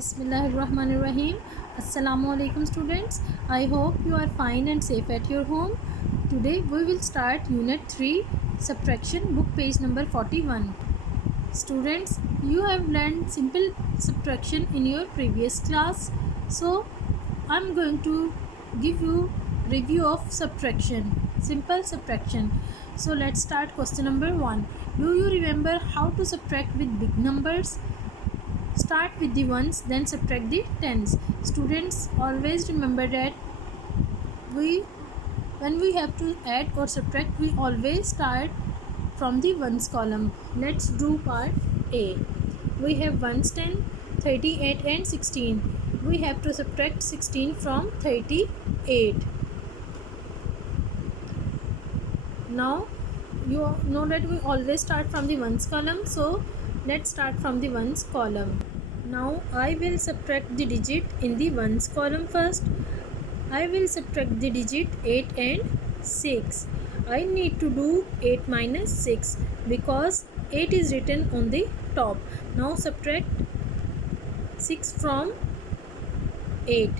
Bismillahirrahmanirrahim. Assalamualaikum students. I hope you are fine and safe at your home. Today we will start Unit 3 Subtraction, book page number 41. Students, you have learned simple subtraction in your previous class. So I am going to give you review of subtraction, simple subtraction. So let's start question number 1. Do you remember how to subtract with big numbers? Start with the ones, then subtract the tens. Students, always remember that when we have to add or subtract, we always start from the ones column. Let's do part A. We have ones 10, 38 and 16. We have to subtract 16 from 38. Now you know that we always start from the ones column, so let's start from the ones column. Now I will subtract the digit in the ones column first. I will subtract the digit 8 and 6. I need to do 8 minus 6 because 8 is written on the top. Now subtract 6 from 8.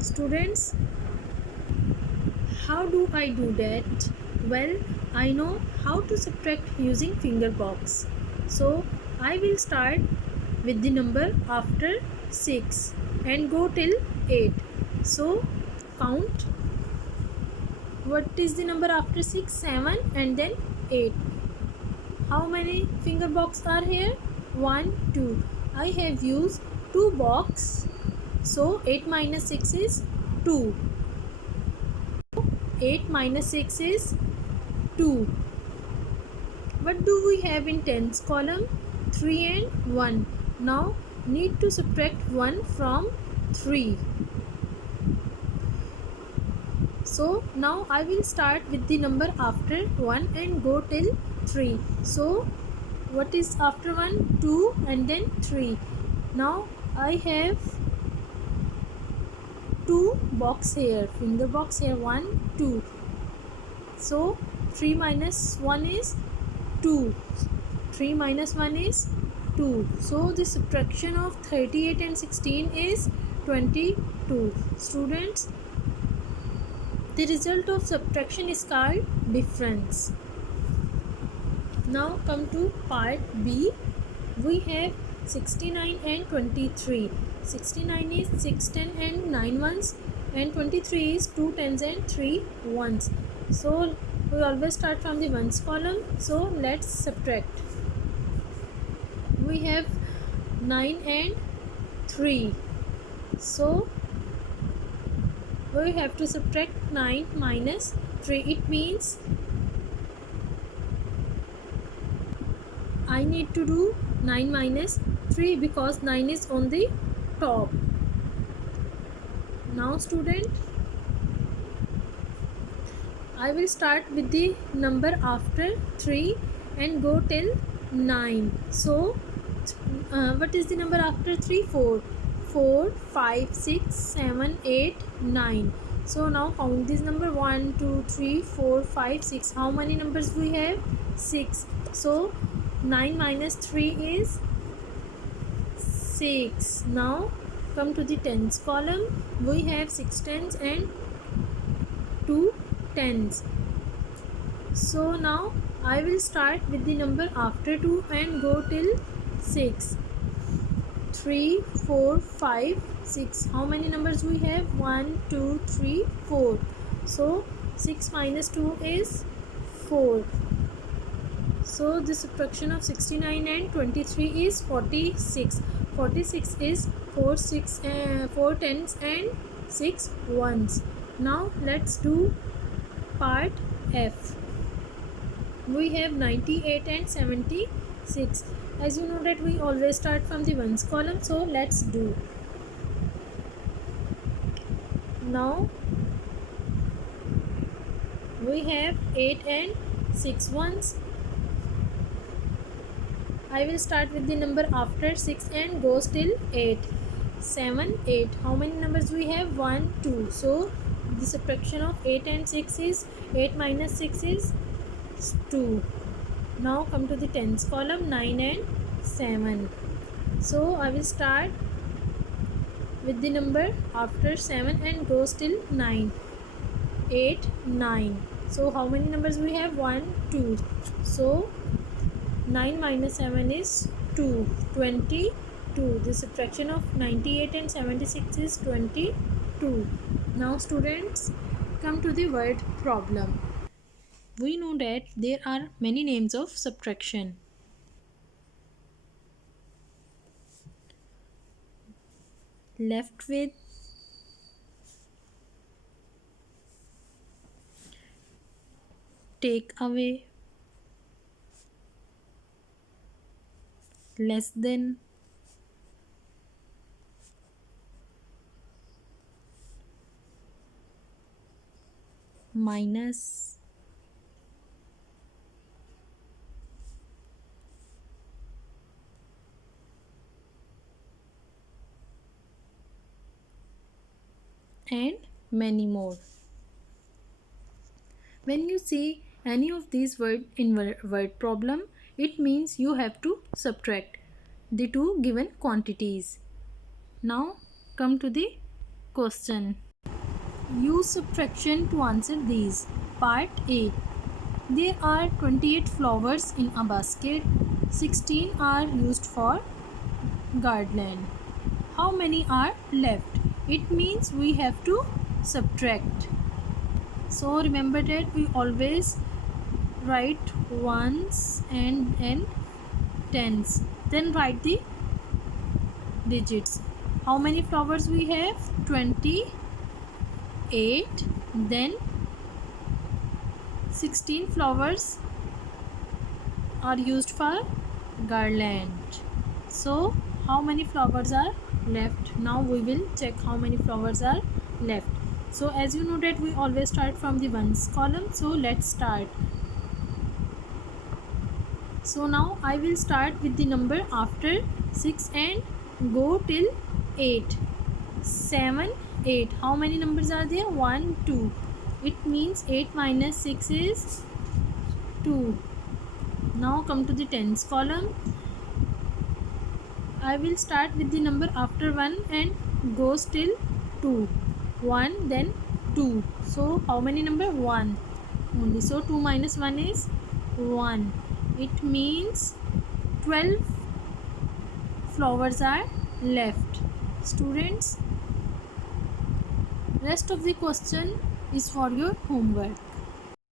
Students, how do I do that? Well, I know how to subtract using finger box. So I will start with the number after 6 and go till 8. So count. What is the number after 6? 7 and then 8. How many finger box are here? 1, 2. I have used 2 box. So 8 minus 6 is 2. 8 minus 6 is 2. What do we have in tens column? 3 and 1. Now need to subtract 1 from 3. So now I will start with the number after 1 and go till 3. So what is after 1? 2 and then 3. Now I have 2 box here, finger box here, 1, 2. So 3 minus 1 is 2. 3 minus 1 is 2. So the subtraction of 38 and 16 is 22. Students, the result of subtraction is called difference. Now come to part B. We have 69 and 23. 69 is 6 10 and 9 ones, and 23 is 2 tens and 3 ones. So we always start from the ones column. So let's subtract. We have 9 and 3. So we have to subtract 9 minus 3. It means I need to do 9 minus 3 because 9 is on the top. Now student, I will start with the number after 3 and go till 9. So what is the number after 3? 4. 4, 5, 6, 7, 8, 9. So now count this number 1, 2, 3, 4, 5, 6. How many numbers we have? 6. So 9 minus 3 is 6. Now come to the tens column. We have 6 tens and 2 tens. So now I will start with the number after 2 and go till 6. 3, 4, 5, 6. How many numbers we have? 1, 2, 3, 4. So 6 minus 2 is 4. So the subtraction of 69 and 23 is 46. 46 is 4 tens and 6 ones. Now let's do part F. We have 98 and 76. As you know that we always start from the ones column, so let's do. Now we have 8 and 6 ones. I will start with the number after 6 and goes till 8. 7, 8. How many numbers we have? 1, 2. So the subtraction of 8 and 6 is 8 minus 6 is 2. Now come to the tens column, 9 and 7. So I will start with the number after 7 and goes till 9. 8, 9. So how many numbers we have? 1, 2. So 9 minus 7 is 2. 22. The subtraction of 98 and 76 is 22. Now students, come to the word problem. We know that there are many names of subtraction. Left with, take away, less than, minus, and many more. When you see any of these words in word problem, it means you have to subtract the two given quantities. Now come to the question. Use subtraction to answer these. Part A. There are 28 flowers in a basket. 16 are used for garland. How many are left? It means we have to subtract. So remember that we always write ones and tens. Then write the digits. How many flowers we have? 28. Then 16 flowers are used for garland. So how many flowers are left? Now we will check how many flowers are left. So as you know that we always start from the ones column. So let's start. So now I will start with the number after 6 and go till 8. 7, 8. How many numbers are there? 1, 2. It means 8 minus 6 is 2. Now come to the tens column. I will start with the number after 1 and goes till 2. 1, then 2. So how many number? 1 only. So 2 minus 1 is 1. It means 12 flowers are left. Students, rest of the question is for your homework.